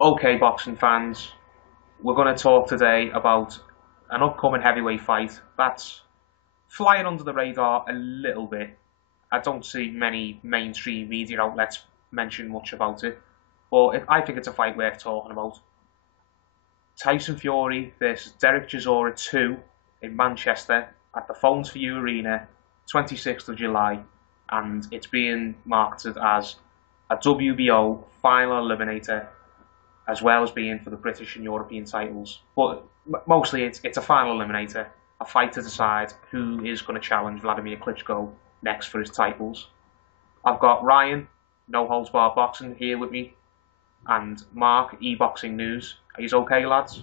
Okay, boxing fans, we're going to talk today about an upcoming heavyweight fight that's flying under the radar a little bit. I don't see many mainstream media outlets mention much about it, but I think it's a fight worth talking about. Tyson Fury versus Dereck Chisora II in Manchester at the Phones for You Arena, 26th of July, and it's being marketed as a WBO final eliminator as well as being for the British and European titles. But mostly it's a final eliminator, a fight to decide who is going to challenge Vladimir Klitschko next for his titles. I've got Ryan, NoHoldsBarredBoxing, here with me, and Mark, EBOXINGNEWS. Are you okay, lads?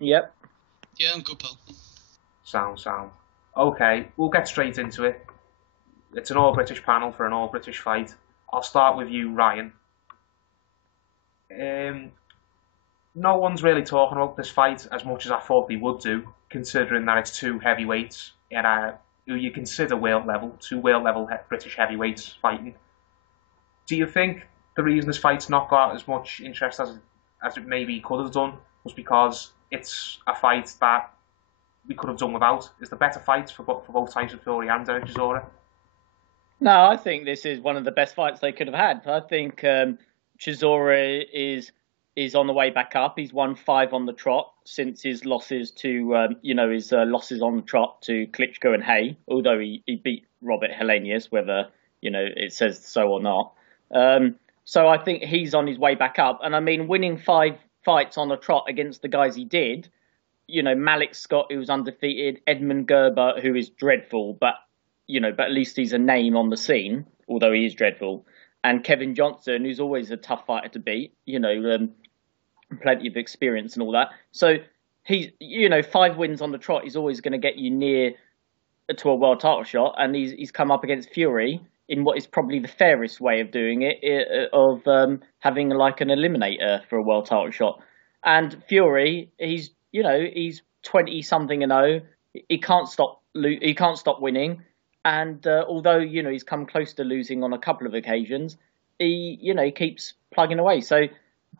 Yep. Yeah, I'm good, pal. Sound. Okay, we'll get straight into it. It's an all-British panel for an all-British fight. I'll start with you, Ryan. Um, no one's really talking about this fight as much as I thought they would do, considering that it's two heavyweights in who you consider world level, two world level British heavyweights fighting. Do you think the reason this fight's not got as much interest as it maybe could have done was because it's a fight that we could have done without? Is the better fight for both Tyson Fury and Dereck Chisora? No, I think this is one of the best fights they could have had. I think Chisora is on the way back up. He's won 5 on the trot since his losses to his losses on the trot to Klitschko and Hay. Although he beat Robert Helenius, whether it says so or not. So I think he's on his way back up. And I mean, winning 5 fights on the trot against the guys he did. Malik Scott, who was undefeated, Edmund Gerber, who is dreadful, but at least he's a name on the scene, although he is dreadful. And Kevin Johnson, who's always a tough fighter to beat, plenty of experience and all that. So he's, 5 wins on the trot is always going to get you near to a world title shot. And he's come up against Fury in what is probably the fairest way of doing it, of having like an eliminator for a world title shot. And Fury, he's 20 something and 0. He can't stop winning. And although he's come close to losing on a couple of occasions, he keeps plugging away. So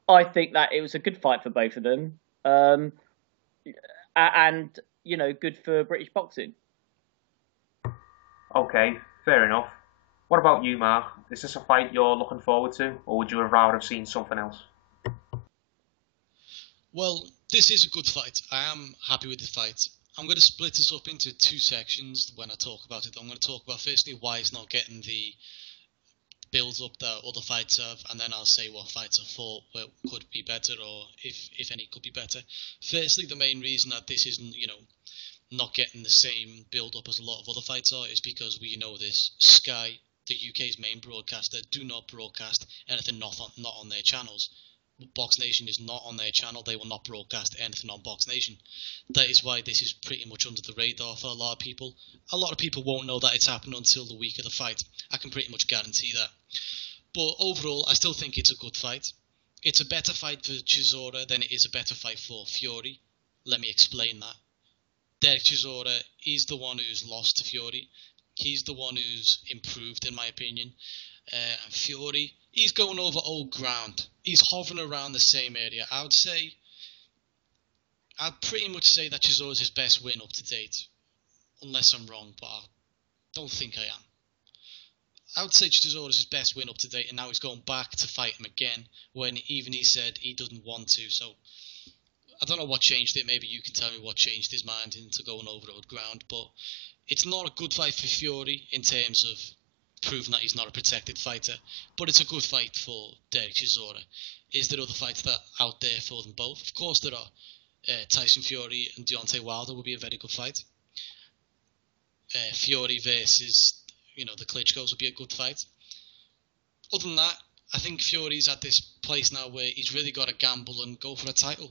I think that it was a good fight for both of them, and good for British boxing. Okay, fair enough. What about you, Mark? Is this a fight you're looking forward to, or would you have rather have seen something else? Well, this is a good fight. I am happy with the fight. I'm going to split this up into 2 sections when I talk about it. I'm going to talk about firstly why it's not getting the builds up that other fights have, and then I'll say what fights I thought could be better, or if any could be better. Firstly, the main reason that this isn't not getting the same build up as a lot of other fights are is because we know this. Sky, the UK's main broadcaster, do not broadcast anything not on their channels. Box Nation is not on their channel. They will not broadcast anything on Box Nation. That is why this is pretty much under the radar for a lot of people. A lot of people won't know that it's happening until the week of the fight. I can pretty much guarantee that. But overall, I still think it's a good fight. It's a better fight for Chisora than it is a better fight for Fury. Let me explain that. Dereck Chisora is the one who's lost to Fury. He's the one who's improved, in my opinion. And Fury, he's going over old ground. He's hovering around the same area. I'd pretty much say that Chisora's his best win up to date. Unless I'm wrong, but I don't think I am. I would say Chisora's his best win up to date, and now he's going back to fight him again, when even he said he doesn't want to. So I don't know what changed it. Maybe you can tell me what changed his mind into going over old ground. But it's not a good fight for Fury in terms of proving that he's not a protected fighter, but it's a good fight for Dereck Chisora. Is there other fights that out there for them both? Of course there are. Tyson Fury and Deontay Wilder would be a very good fight. Fury versus the Klitschko's would be a good fight. Other than that, I think Fury's at this place now where he's really got to gamble and go for a title.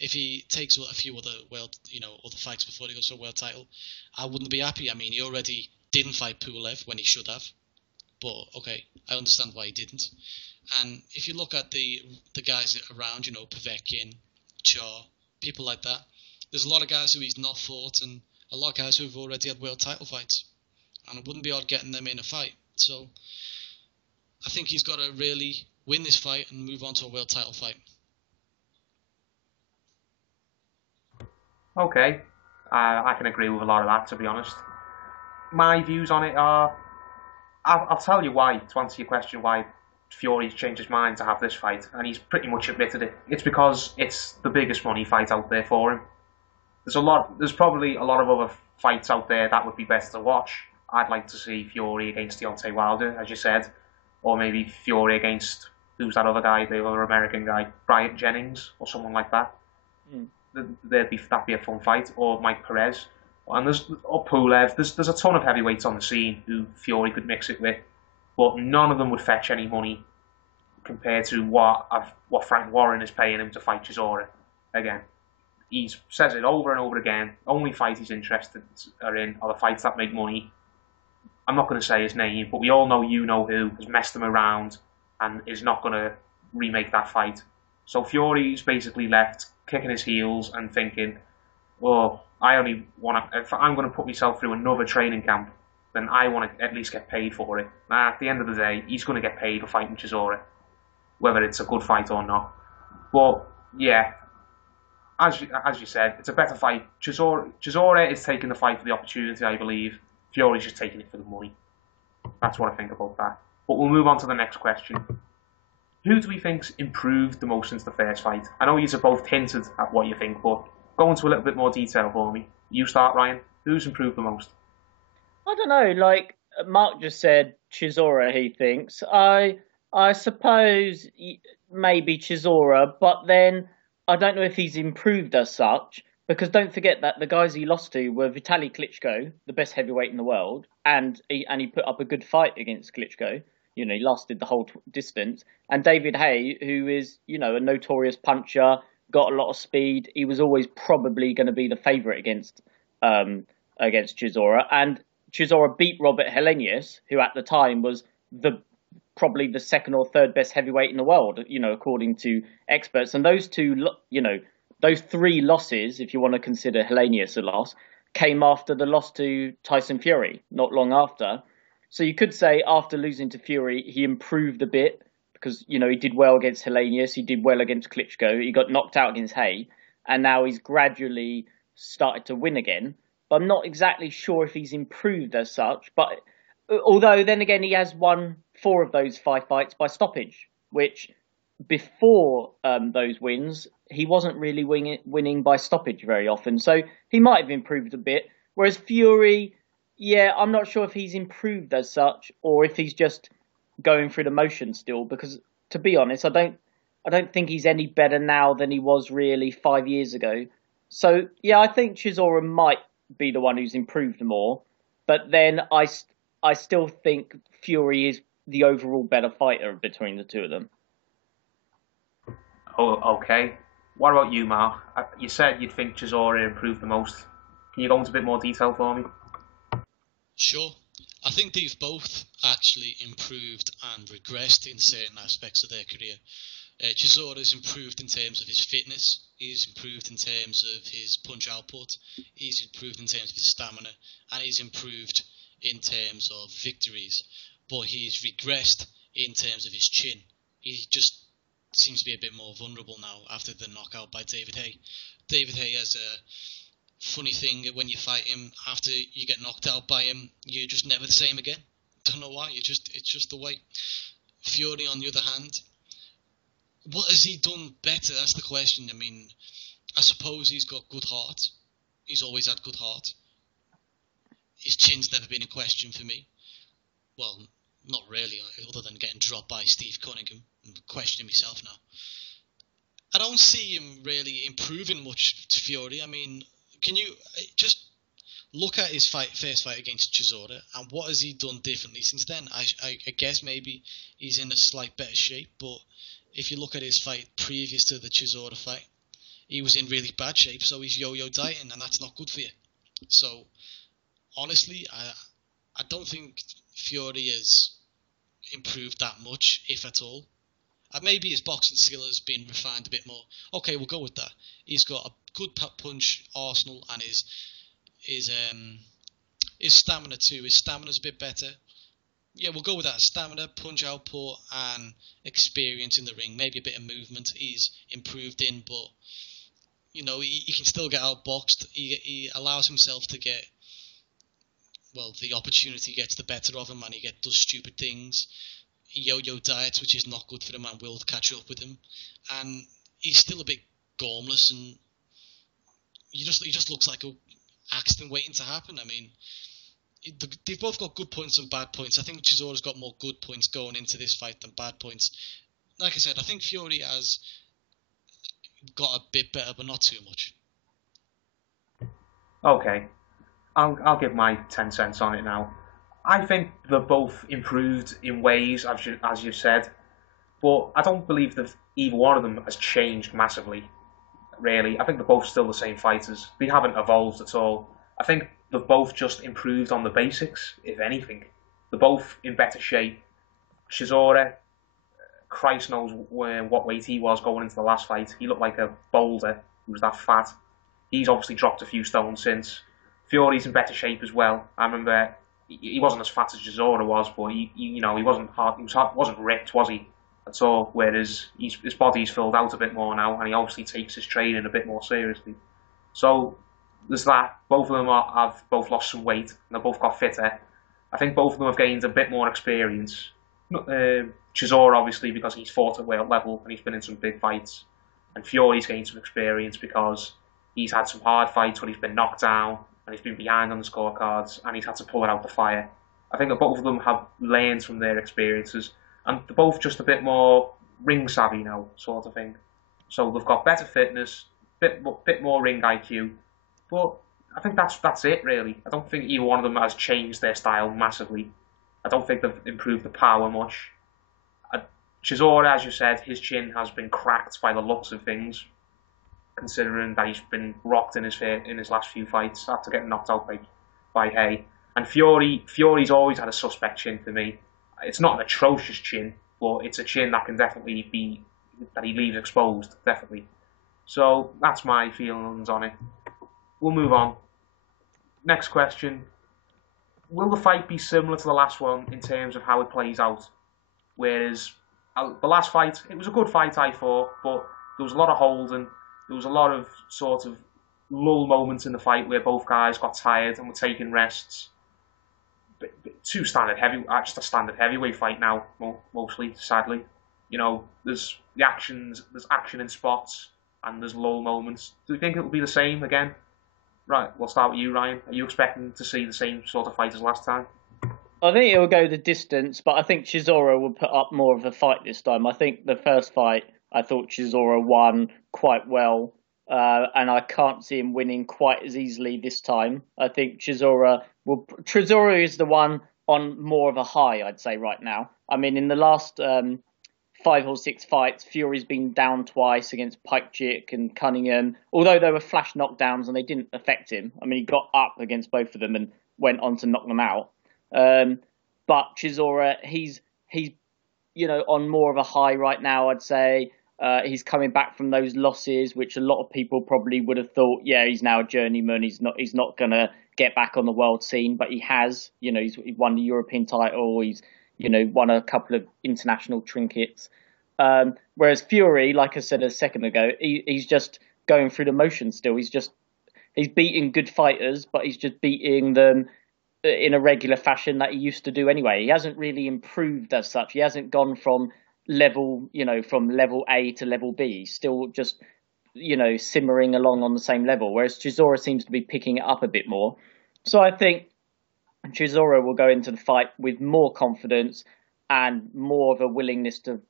If he takes a few other other fights before he goes for a world title, I wouldn't be happy. I mean, he already didn't fight Pulev when he should have. But okay, I understand why he didn't. And if you look at the guys around, Povetkin, Char, people like that, there's a lot of guys who he's not fought, and a lot of guys who've already had world title fights, and it wouldn't be odd getting them in a fight. So I think he's got to really win this fight and move on to a world title fight. Okay, I can agree with a lot of that, to be honest. My views on it are, I'll tell you why, to answer your question, why Fury's changed his mind to have this fight, and he's pretty much admitted it. It's because it's the biggest money fight out there for him. There's probably a lot of other fights out there that would be better to watch. I'd like to see Fury against Deontay Wilder, as you said, or maybe Fury against, who's that other guy, the other American guy, Bryant Jennings, or someone like that. That'd be a fun fight, or Mike Perez, and or Pulev. There's a ton of heavyweights on the scene who Fury could mix it with, but none of them would fetch any money compared to what Frank Warren is paying him to fight Chisora again. He says it over and over again. Only fights he's interested in are the fights that make money. I'm not going to say his name, but we all know you know who has messed him around and is not going to remake that fight. So Fury's basically left kicking his heels and thinking, well, if I'm going to put myself through another training camp, then I want to at least get paid for it. At the end of the day, he's going to get paid for fighting Chisora, whether it's a good fight or not. But yeah, as you said, it's a better fight. Chisora is taking the fight for the opportunity, I believe. Fury's just taking it for the money. That's what I think about that. But we'll move on to the next question. Who do we think's improved the most since the first fight? I know you've both hinted at what you think, but go into a little bit more detail for me. You start, Ryan. Who's improved the most? I don't know. Like Mark just said, Chisora, he thinks. I suppose maybe Chisora, but then I don't know if he's improved as such, because don't forget that the guys he lost to were Vitaly Klitschko, the best heavyweight in the world, and he put up a good fight against Klitschko. You know, he lasted the whole distance. And David Haye, who is, you know, a notorious puncher, got a lot of speed. He was always probably going to be the favourite against Chisora. And Chisora beat Robert Helenius, who at the time was probably the second or third best heavyweight in the world, you know, according to experts. And those three losses, if you want to consider Helenius a loss, came after the loss to Tyson Fury, not long after. So you could say after losing to Fury, he improved a bit because, you know, he did well against Helenius, he did well against Klitschko, he got knocked out against Haye, and now he's gradually started to win again. But I'm not exactly sure if he's improved as such. But although then again, he has won 4 of those 5 fights by stoppage, which before those wins, he wasn't really winning by stoppage very often. So he might have improved a bit. Whereas Fury, yeah, I'm not sure if he's improved as such or if he's just going through the motion still. Because to be honest, I don't think he's any better now than he was really 5 years ago. So yeah, I think Chisora might be the one who's improved more. But then I still think Fury is the overall better fighter between the two of them. Oh, okay. What about you, Mark? You said you'd think Chisora improved the most. Can you go into a bit more detail for me? Sure. I think they've both actually improved and regressed in certain aspects of their career. Chisora's improved in terms of his fitness, he's improved in terms of his punch output, he's improved in terms of his stamina, and he's improved in terms of victories. But he's regressed in terms of his chin. He just seems to be a bit more vulnerable now after the knockout by David Haye. David Haye has a funny thing when you fight him, after you get knocked out by him, you're just never the same again. Don't know why, it's just the way. Fury, on the other hand, what has he done better? That's the question. I mean, I suppose he's got good heart. He's always had good heart. His chin's never been in question for me. Well, not really, other than getting dropped by Steve Cunningham. I'm questioning myself now. I don't see him really improving much to Fury. I mean, can you just look at his first fight against Chisora, and what has he done differently since then? I guess maybe he's in a slight better shape, but if you look at his fight previous to the Chisora fight, he was in really bad shape, so he's yo-yo dieting, and that's not good for you. So, honestly, I don't think Fury has improved that much, if at all. Maybe his boxing skill has been refined a bit more. Okay, we'll go with that. He's got a good punch arsenal, and his stamina too. His stamina's a bit better. Yeah, we'll go with that. Stamina, punch output, and experience in the ring. Maybe a bit of movement he's improved in, but you know, he can still get outboxed. He allows himself to get, well, the opportunity gets the better of him, and he does stupid things. Yo-yo diets, which is not good for him, and will catch up with him. And he's still a bit gormless, and he just looks like a accident waiting to happen. I mean, they've both got good points and bad points. I think Chisora's got more good points going into this fight than bad points. Like I said, I think Fury has got a bit better, but not too much. Okay, I'll give my 10 cents on it now. I think they're both improved in ways, as you've said, but I don't believe that either one of them has changed massively, really. I think they're both still the same fighters. They haven't evolved at all. I think they've both just improved on the basics, if anything. They're both in better shape. Chisora, Christ knows what weight he was going into the last fight. He looked like a boulder. He was that fat. He's obviously dropped a few stones since. Fury's in better shape as well. I remember he wasn't as fat as Chisora was, but he wasn't hard. Wasn't ripped, was he? At all. Whereas his body's filled out a bit more now, and he obviously takes his training a bit more seriously. So there's that. Both of them have both lost some weight, and they've both got fitter. I think both of them have gained a bit more experience. Chisora, obviously, because he's fought at world level and he's been in some big fights. And Fury's gained some experience because he's had some hard fights when he's been knocked down and he's been behind on the scorecards and he's had to pull it out the fire. I think that both of them have learned from their experiences, and they're both just a bit more ring savvy now, sort of thing. So they've got better fitness, bit more ring IQ, but I think that's it really. I don't think either one of them has changed their style massively. I don't think they've improved the power much. Chisora, as you said, his chin has been cracked by the looks of things, considering that he's been rocked in his last few fights after getting knocked out by Hay. And Fury's always had a suspect chin for me. It's not an atrocious chin, but it's a chin that can definitely be, that he leaves exposed, definitely. So that's my feelings on it. We'll move on. Next question. Will the fight be similar to the last one in terms of how it plays out? Whereas the last fight, it was a good fight, I thought, but there was a lot of holding. There was a lot of sort of lull moments in the fight where both guys got tired and were taking rests. Just a standard heavyweight fight now, mostly, sadly. You know, there's action in spots, and there's lull moments. Do you think it will be the same again? Right, we'll start with you, Ryan. Are you expecting to see the same sort of fight as last time? I think it will go the distance, but I think Chisora will put up more of a fight this time. I think the first fight, I thought Chisora won quite well, and I can't see him winning quite as easily this time. I think Chisora is the one on more of a high, I'd say, right now. I mean, in the last 5 or 6 fights, Fury's been down twice against Pikechick and Cunningham, although they were flash knockdowns and they didn't affect him. I mean, he got up against both of them and went on to knock them out. But Chisora, he's on more of a high right now, I'd say. He's coming back from those losses, which a lot of people probably would have thought, yeah, he's now a journeyman. He's not going to get back on the world scene, but he has. He's won the European title. He's won a couple of international trinkets. Whereas Fury, like I said a second ago, he's just going through the motions still. He's beating good fighters, but he's just beating them in a regular fashion that he used to do anyway. He hasn't really improved as such. He hasn't gone from level A to level B. He's still just, simmering along on the same level, whereas Chisora seems to be picking it up a bit more. So I think Chisora will go into the fight with more confidence and more of a willingness to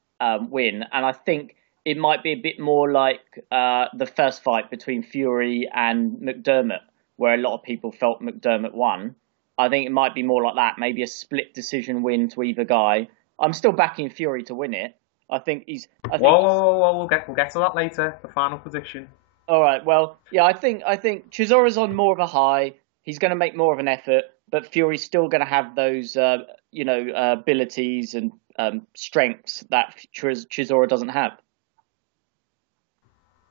win. And I think it might be a bit more like the first fight between Fury and McDermott, where a lot of people felt McDermott won. I think it might be more like that, maybe a split decision win to either guy. I'm still backing Fury to win it. We'll get to that later. The final prediction. All right. Well, yeah, I think Chisora's on more of a high. He's going to make more of an effort, but Fury's still going to have those, abilities and strengths that Chisora doesn't have.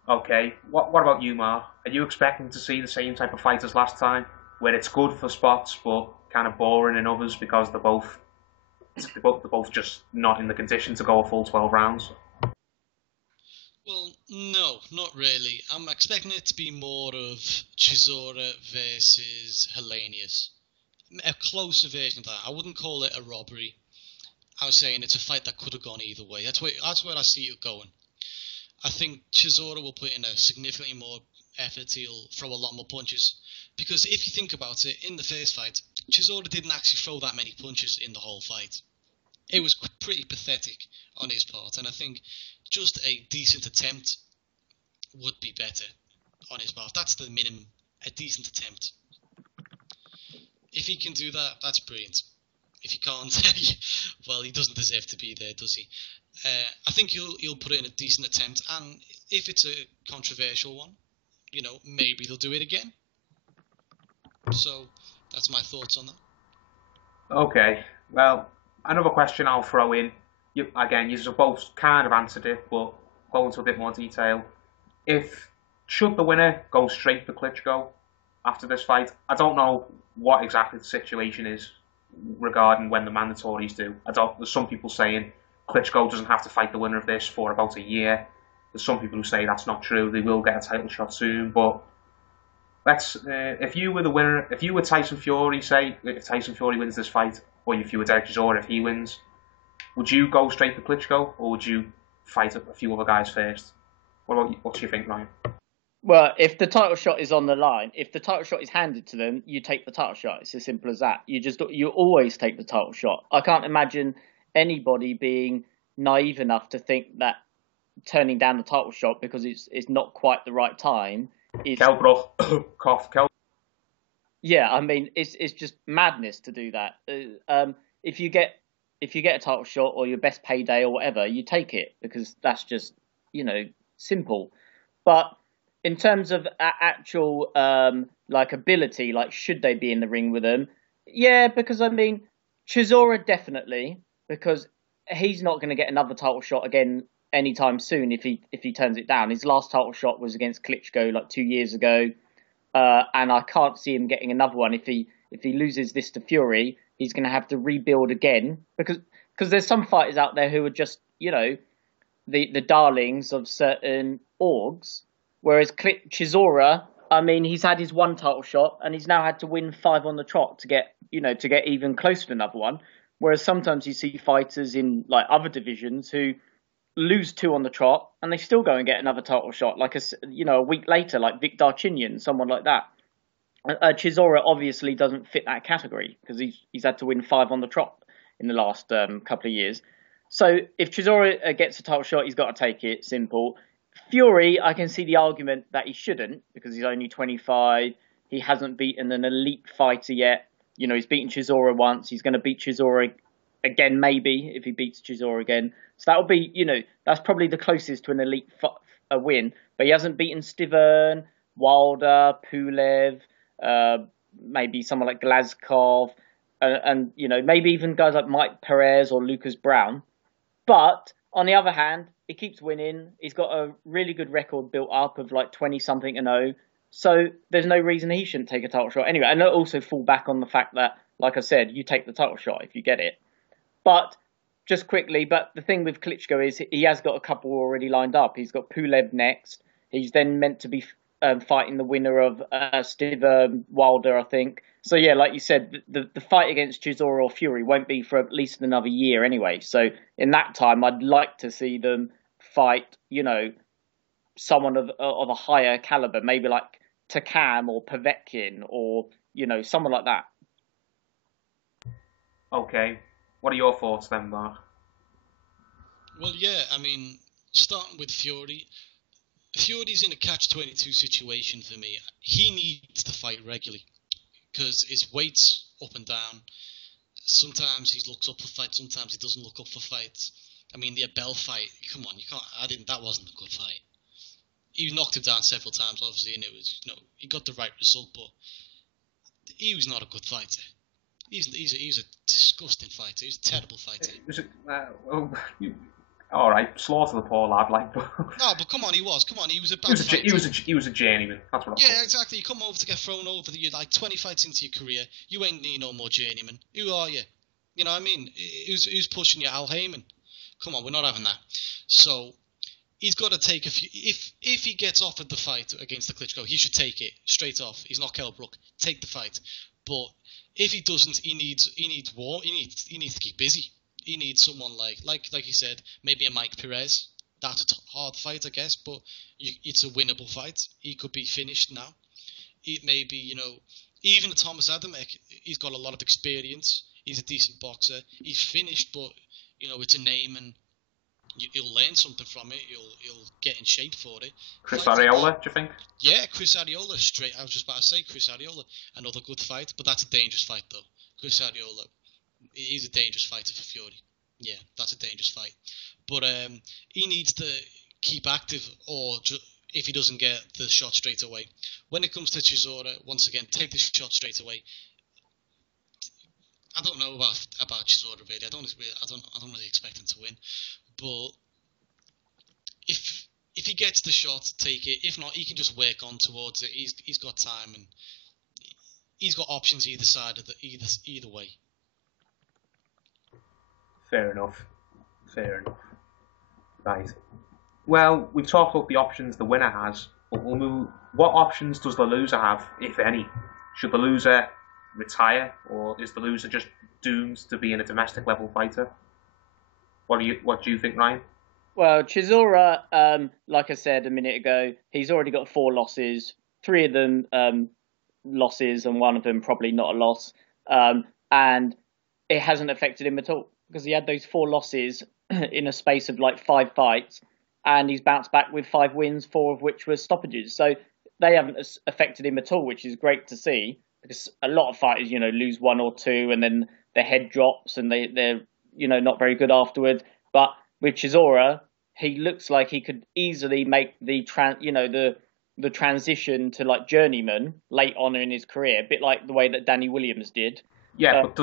Okay. What about you, Mar? Are you expecting to see the same type of fight as last time, where it's good for spots but kind of boring in others because they're both just not in the condition to go a full 12 rounds? Well, no, not really. I'm expecting it to be more of Chisora versus Hellenius. A closer version of that. I wouldn't call it a robbery. I was saying it's a fight that could have gone either way. That's where I see it going. I think Chisora will put in a significantly more effort. He'll throw a lot more punches. Because if you think about it, in the first fight, Chisora didn't actually throw that many punches in the whole fight. It was pretty pathetic on his part, and I think just a decent attempt would be better on his part. That's the minimum, a decent attempt. If he can do that, that's brilliant. If he can't, well, he doesn't deserve to be there, does he? I think he'll put in a decent attempt, and if it's a controversial one, maybe they'll do it again. So that's my thoughts on that. Okay, well, another question I'll throw in. Again, you've both kind of answered it, but go into a bit more detail. Should the winner go straight for Klitschko after this fight? I don't know what exactly the situation is regarding when the mandatories do. There's some people saying Klitschko doesn't have to fight the winner of this for about a year. There's some people who say that's not true. They will get a title shot soon, but if you were the winner, if you were Tyson Fury, say if Tyson Fury wins this fight, or if you were Dereck Chisora if he wins, would you go straight for Klitschko, or would you fight a few other guys first? What do you think, Ryan? Well, if the title shot is on the line, if the title shot is handed to them, you take the title shot. It's as simple as that. You always take the title shot. I can't imagine anybody being naive enough to think that turning down the title shot because it's not quite the right time is cough. Yeah, I mean it's just madness to do that. If you get a title shot or your best payday or whatever, you take it because that's just simple. But in terms of actual ability, should they be in the ring with them? Yeah, because I mean Chisora definitely, because he's not going to get another title shot again anytime soon if he turns it down. His last title shot was against Klitschko 2 years ago, and I can't see him getting another one if he loses this to Fury. He's going to have to rebuild again because there's some fighters out there who are just the darlings of certain orgs, whereas Chisora, I mean, he's had his one title shot and he's now had to win 5 on the trot to get even close to another one. Whereas sometimes you see fighters in other divisions who lose 2 on the trot and they still go and get another title shot a week later, like Vic Darchinyan, someone like that. Chisora obviously doesn't fit that category because he's had to win 5 on the trot in the last couple of years. So if Chisora gets a title shot, he's got to take it. Simple. Fury, I can see the argument that he shouldn't because he's only 25. He hasn't beaten an elite fighter yet. He's beaten Chisora once. He's going to beat Chisora again, maybe, if he beats Chisora again. So that'll be, that's probably the closest to an elite win. But he hasn't beaten Stiverne, Wilder, Pulev, maybe someone like Glazkov, and maybe even guys like Mike Perez or Lucas Brown. But on the other hand, he keeps winning. He's got a really good record built up of 20-something-0. So there's no reason he shouldn't take a title shot anyway. And also fall back on the fact that, like I said, you take the title shot if you get it. But just quickly, the thing with Klitschko is he has got a couple already lined up. He's got Pulev next. He's then meant to be fighting the winner of Stiverne Wilder, I think. So yeah, like you said, the fight against Chisora or Fury won't be for at least another year anyway. So in that time, I'd like to see them fight, someone of a higher caliber, maybe like Takam or Povetkin or someone like that. Okay, what are your thoughts then, Mark? Well, yeah, I mean, starting with Fury's in a catch-22 situation for me. He needs to fight regularly because his weight's up and down. Sometimes he looks up for fights, sometimes he doesn't look up for fights. I mean, the Abel fight, come on, that wasn't a good fight. He knocked him down several times, obviously, and it was, he got the right result, but he was not a good fighter. He's a disgusting fighter. He's a terrible fighter. All right, slaughter the poor lad, No, but come on, he was. Come on, he was a bad fighter. He was a journeyman. That's what. Yeah, exactly. You come over to get thrown over. You're 20 fights into your career. You ain't need no more journeyman. Who are you? You know what I mean? Who's pushing you? Al Heyman. Come on, we're not having that. So he's got to take a few. If he gets offered the fight against the Klitschko, he should take it straight off. He's not Kell Brook. Take the fight. But if he doesn't, he needs war. He needs to keep busy. He needs someone like you said, maybe a Mike Perez. That's a hard fight, I guess, but it's a winnable fight. He could be finished now. It may be, even Thomas Adamek. He's got a lot of experience. He's a decent boxer. He's finished, but it's a name and. He'll learn something from it. He'll get in shape for it. Chris Arreola, do you think? Yeah, Chris Arreola. Straight. I was just about to say Chris Arreola, another good fight, but that's a dangerous fight though. Chris Arreola, he's a dangerous fighter for Fury. Yeah, that's a dangerous fight. But he needs to keep active, or if he doesn't get the shot straight away. When it comes to Chisora, once again, take the shot straight away. I don't know about Chisora really. I don't really expect him to win. But if he gets the shot, take it. If not, he can just work on towards it. He's got time and he's got options either side of either way. Fair enough. Right. Well, we've talked about the options the winner has, but what options does the loser have, if any? Should the loser retire, or is the loser just doomed to being a domestic level fighter? What do you think, Ryan? Well, Chisora, like I said a minute ago, he's already got 4 losses, 3 of them losses, and 1 of them probably not a loss. And it hasn't affected him at all because he had those 4 losses in a space of like 5 fights, and he's bounced back with 5 wins, 4 of which were stoppages. So they haven't affected him at all, which is great to see, because a lot of fighters, lose 1 or 2 and then their head drops and they're not very good afterwards. But with Chisora, he looks like he could easily make the transition to like journeyman late on in his career, a bit like the way that Danny Williams did. Yeah, but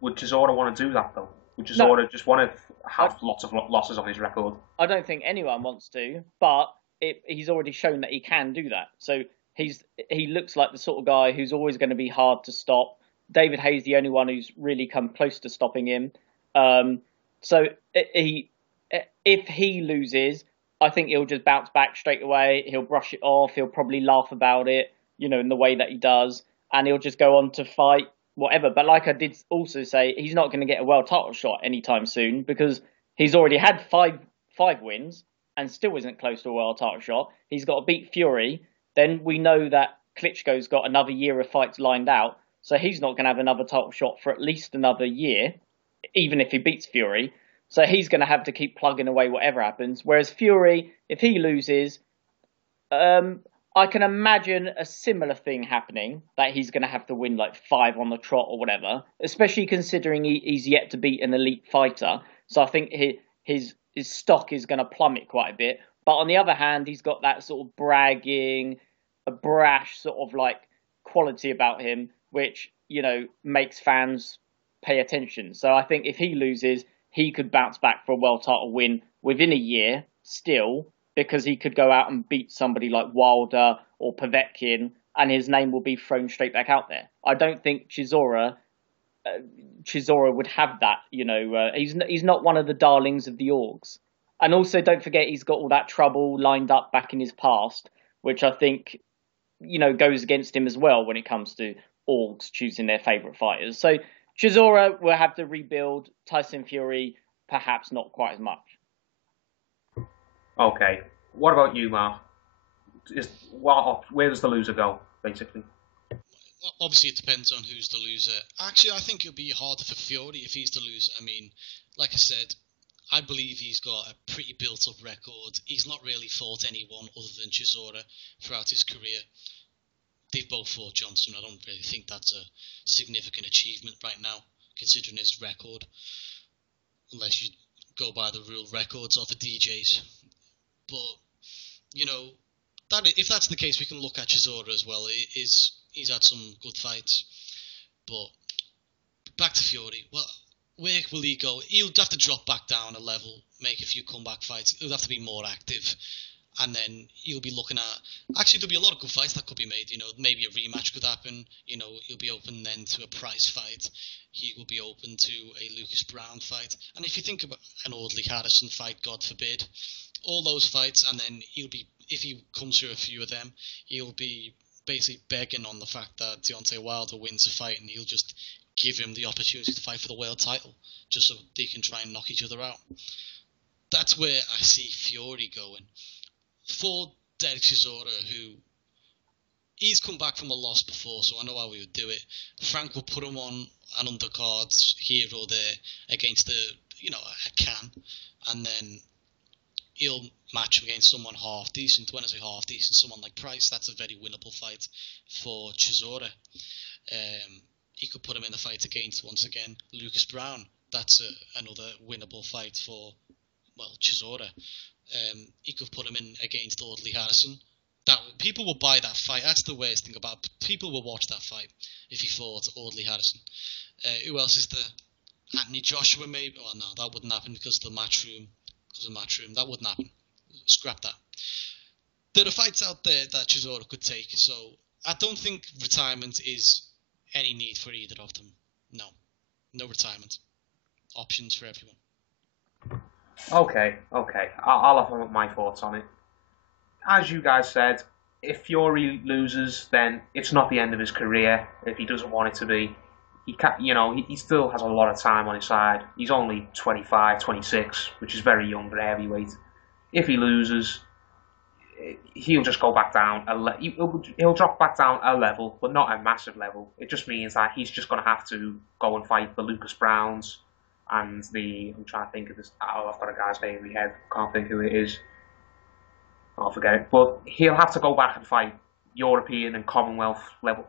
would Chisora want to do that though? Would Chisora just want to have lots of losses on his record? I don't think anyone wants to, but he's already shown that he can do that. So he looks like the sort of guy who's always going to be hard to stop. David Haye's the only one who's really come close to stopping him. So if he loses, I think he'll just bounce back straight away. He'll brush it off. He'll probably laugh about it, in the way that he does, and he'll just go on to fight whatever. But like I did also say, he's not going to get a world title shot anytime soon because he's already had five wins and still isn't close to a world title shot. He's got to beat Fury. Then we know that Klitschko's got another year of fights lined out, so he's not going to have another title shot for at least another year, even if he beats Fury. So he's going to have to keep plugging away whatever happens. Whereas Fury, if he loses, I can imagine a similar thing happening, that he's going to have to win like 5 on the trot or whatever, especially considering he's yet to beat an elite fighter. So I think his stock is going to plummet quite a bit. But on the other hand, he's got that sort of bragging, a brash sort of like quality about him, which, makes fans pay attention. So I think if he loses, he could bounce back for a world title win within a year still, because he could go out and beat somebody like Wilder or Povetkin, and his name will be thrown straight back out there. I don't think Chisora would have that. He's not one of the darlings of the orgs. And also, don't forget, he's got all that trouble lined up back in his past, which I think, goes against him as well when it comes to orgs choosing their favourite fighters. So Chisora will have to rebuild. Tyson Fury, perhaps not quite as much. Okay. What about you, Mark? Where does the loser go, basically? Obviously, it depends on who's the loser. Actually, I think it'll be harder for Fury if he's the loser. I mean, like I said, I believe he's got a pretty built-up record. He's not really fought anyone other than Chisora throughout his career. They've both fought Johnson. I don't really think that's a significant achievement right now, considering his record, unless you go by the real records of the DJs. But, if that's the case, we can look at Chisora as well. He's had some good fights. But back to Fury. Well, where will he go? He'll have to drop back down a level, make a few comeback fights. He'll have to be more active. and then you'll be looking at, actually there'll be a lot of good fights that could be made. Maybe a rematch could happen. He'll be open then to a Price fight. He will be open to a Lucas Brown fight. And if you think about an Audley Harrison fight, God forbid, all those fights, and then if he comes through a few of them, he'll be basically begging on the fact that Deontay Wilder wins a fight, and he'll just give him the opportunity to fight for the world title, just so they can try and knock each other out. That's where I see Fury going. For Dereck Chisora, who he's come back from a loss before, so I know how we would do it. Frank will put him on an undercard here or there against a can, and then he'll match him against someone half decent. When I say half decent, someone like Price, that's a very winnable fight for Chisora. He could put him in a fight against, once again, Lucas Brown. That's another winnable fight for, Chisora. He could put him in against Audley Harrison. People will buy that fight. That's the worst thing about it. People will watch that fight if he fought Audley Harrison. Who else is there? Anthony Joshua, maybe? Oh, no, that wouldn't happen because of the matchroom. That wouldn't happen. Scrap that. There are fights out there that Chisora could take, so I don't think retirement is any need for either of them. No retirement options for everyone. Okay. I'll offer my thoughts on it. As you guys said, if Fury loses, then it's not the end of his career. If he doesn't want it to be, he still has a lot of time on his side. He's only 25, 26, which is very young for a heavyweight. If he loses, he'll just go back down. He'll drop back down a level, but not a massive level. It just means that he's just going to have to go and fight the Lucas Browns and I'm trying to think of this. I've got a guy's name in my head. Can't think who it is. I'll forget it. But he'll have to go back and fight European and Commonwealth level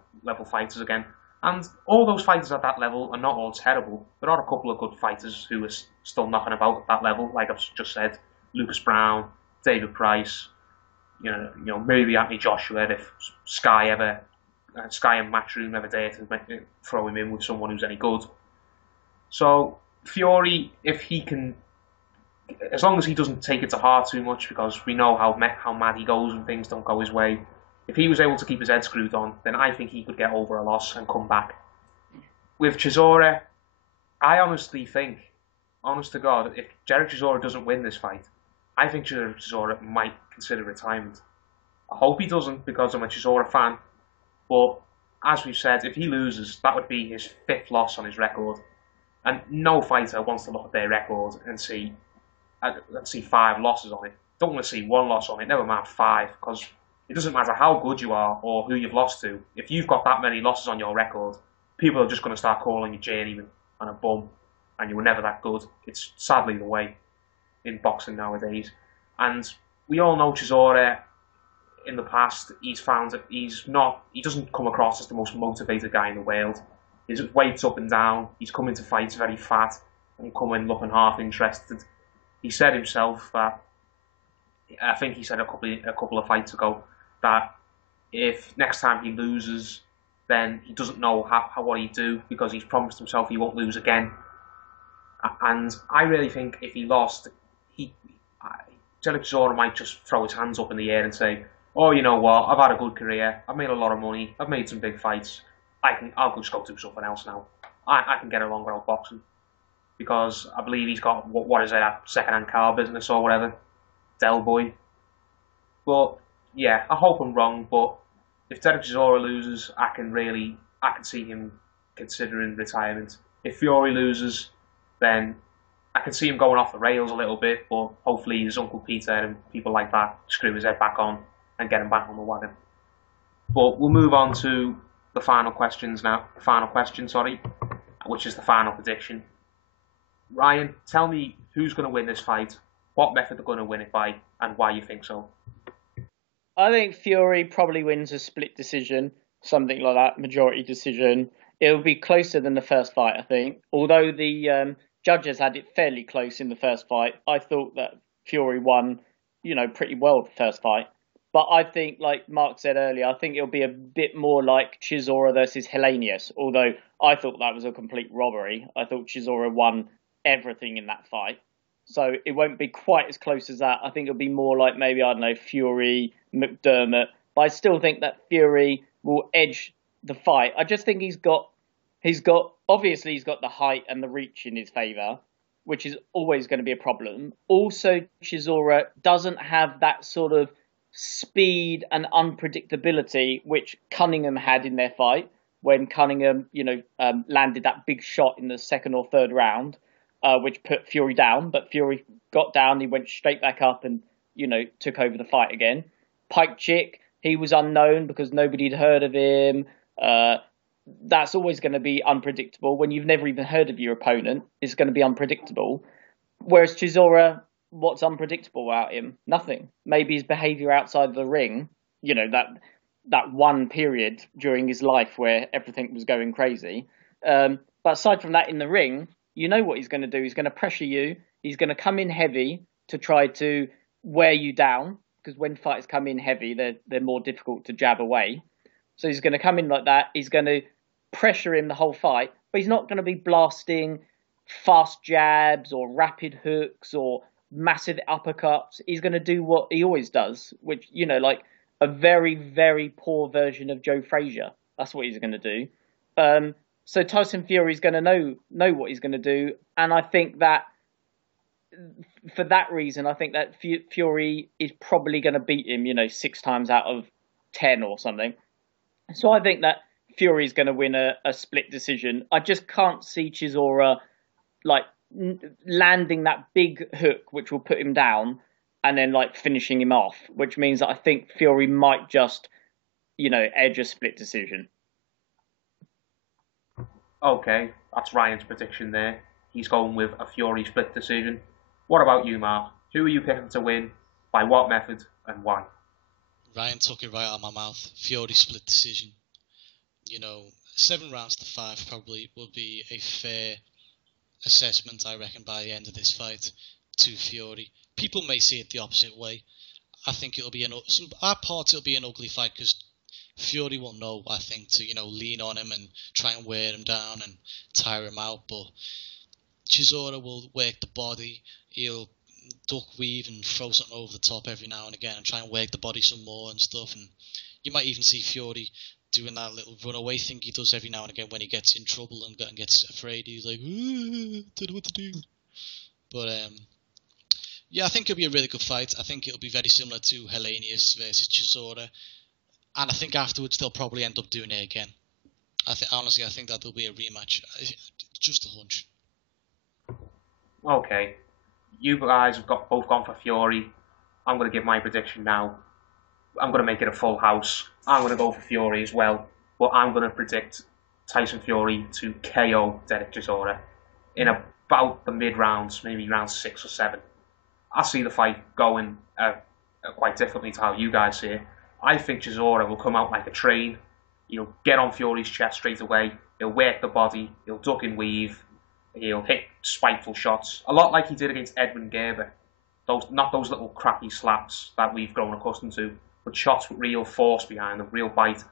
fighters again. And all those fighters at that level are not all terrible. There are a couple of good fighters who are still knocking about at that level, like I've just said. Lucas Brown, David Price, maybe Anthony Joshua if Sky and Matchroom ever dare to throw him in with someone who's any good. So Fury, if he can, as long as he doesn't take it to heart too much, because we know how mad he goes when things don't go his way. If he was able to keep his head screwed on, then I think he could get over a loss and come back. With Chisora, I honestly think, honest to God, if Dereck Chisora doesn't win this fight, I think Dereck Chisora might consider retirement. I hope he doesn't, because I'm a Chisora fan. But as we've said, if he loses, that would be his 5th loss on his record. And no fighter wants to look at their record and see 5 losses on it. Don't want to see 1 loss on it, never mind 5, because it doesn't matter how good you are or who you've lost to. If you've got that many losses on your record, people are just going to start calling you journeyman and a bum, and you were never that good. It's sadly the way in boxing nowadays. And we all know Chisora in the past, he's found that he doesn't come across as the most motivated guy in the world. His weight's up and down. He's come into fights very fat and coming looking half interested. He said himself that, I think he said a couple of fights ago, that if next time he loses, then he doesn't know what he'd do, because he's promised himself he won't lose again. And I really think if he lost, Dereck Chisora might just throw his hands up in the air and say, "Oh, you know what? I've had a good career. I've made a lot of money. I've made some big fights. I'll just go do something else now. I can get along without boxing." Because I believe he's got, what is it, a second-hand car business or whatever, Del Boy. But yeah, I hope I'm wrong. But if Dereck Chisora loses, I can see him considering retirement. If Fury loses, then I can see him going off the rails a little bit. But hopefully his Uncle Peter and people like that screw his head back on and get him back on the wagon. But we'll move on to the final question, which is the final prediction. Ryan, tell me who's going to win this fight, what method they're going to win it by, and why you think so. I think Fury probably wins a split decision, something like that, majority decision. It'll be closer than the first fight, I think. Although the judges had it fairly close in the first fight, I thought that Fury won, pretty well the first fight. But I think, like Mark said earlier, I think it'll be a bit more like Chisora versus Helenius, although I thought that was a complete robbery. I thought Chisora won everything in that fight. So it won't be quite as close as that. I think it'll be more like maybe, I don't know, Fury, McDermott. But I still think that Fury will edge the fight. I just think he's got obviously he's got the height and the reach in his favour, which is always going to be a problem. Also, Chisora doesn't have that sort of speed and unpredictability which Cunningham had in their fight, when Cunningham, landed that big shot in the second or third round, which put Fury down. But Fury got down, he went straight back up and, took over the fight again. Pike Chick, he was unknown because nobody'd heard of him. That's always going to be unpredictable. When you've never even heard of your opponent, it's going to be unpredictable. Whereas Chisora, what's unpredictable about him? Nothing. Maybe his behaviour outside of the ring, that one period during his life where everything was going crazy. But aside from that, in the ring, you know what he's going to do. He's going to pressure you. He's going to come in heavy to try to wear you down, because when fighters come in heavy, they're more difficult to jab away. So he's going to come in like that. He's going to pressure him the whole fight, but he's not going to be blasting fast jabs or rapid hooks or massive uppercuts. He's going to do what he always does, which, like a very, very poor version of Joe Frazier. That's what he's going to do. So Tyson Fury is going to know what he's going to do. And I think that for that reason, I think that Fury is probably going to beat him, 6 times out of 10 or something. So I think that Fury is going to win a split decision. I just can't see Chisora landing that big hook which will put him down and then finishing him off, which means that I think Fury might just, edge a split decision. Okay, that's Ryan's prediction there. He's going with a Fury split decision. What about you, Mark? Who are you picking to win? By what method and why? Ryan took it right out of my mouth. Fury split decision. 7 rounds to 5 probably will be a fair assessment, I reckon, by the end of this fight to Fury. People may see it the opposite way. I think it'll be it'll be an ugly fight because Fury will know, I think, to lean on him and try and wear him down and tire him out. But Chisora will work the body. He'll duck, weave, and throw something over the top every now and again and try and work the body some more and stuff. And you might even see Fury doing that little runaway thing he does every now and again when he gets in trouble and gets afraid. He's like, don't know what to do. But yeah, I think it'll be a really good fight. I think it'll be very similar to Helenius versus Chisora, and I think afterwards they'll probably end up doing it again. Honestly, I think that there'll be a rematch. Just a hunch. Okay, you guys have both gone for Fury. I'm going to give my prediction now. I'm going to make it a full house. I'm going to go for Fury as well, but I'm going to predict Tyson Fury to KO Dereck Chisora in about the mid-rounds, maybe round 6 or 7. I see the fight going quite differently to how you guys see it. I think Chisora will come out like a train. He'll get on Fury's chest straight away. He'll work the body. He'll duck and weave. He'll hit spiteful shots, a lot like he did against Edwin Gerber. Not those little crappy slaps that we've grown accustomed to, but shots with real force behind them, real bite.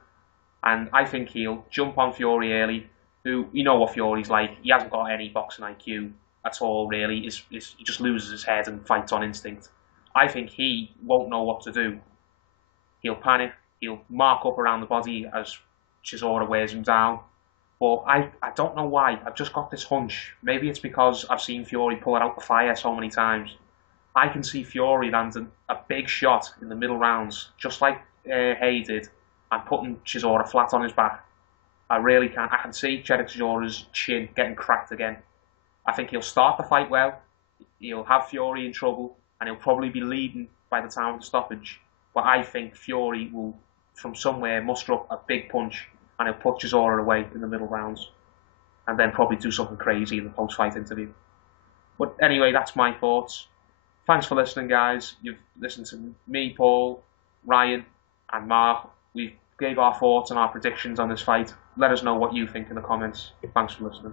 And I think he'll jump on Fury early, who, you know what Fury's like. He hasn't got any boxing IQ at all, really. He just loses his head and fights on instinct. I think he won't know what to do. He'll panic. He'll mark up around the body as Chisora wears him down. But I don't know why. I've just got this hunch. Maybe it's because I've seen Fury pull it out the fire so many times. I can see Fury landing a big shot in the middle rounds, just like Hay did, and putting Chisora flat on his back. I really can. I can see Dereck Chisora's chin getting cracked again. I think he'll start the fight well. He'll have Fury in trouble, and he'll probably be leading by the time of the stoppage. But I think Fury will, from somewhere, muster up a big punch, and he'll put Chisora away in the middle rounds, and then probably do something crazy in the post-fight interview. But anyway, that's my thoughts. Thanks for listening, guys. You've listened to me, Paul, Ryan, and Mark. We gave our thoughts and our predictions on this fight. Let us know what you think in the comments. Thanks for listening.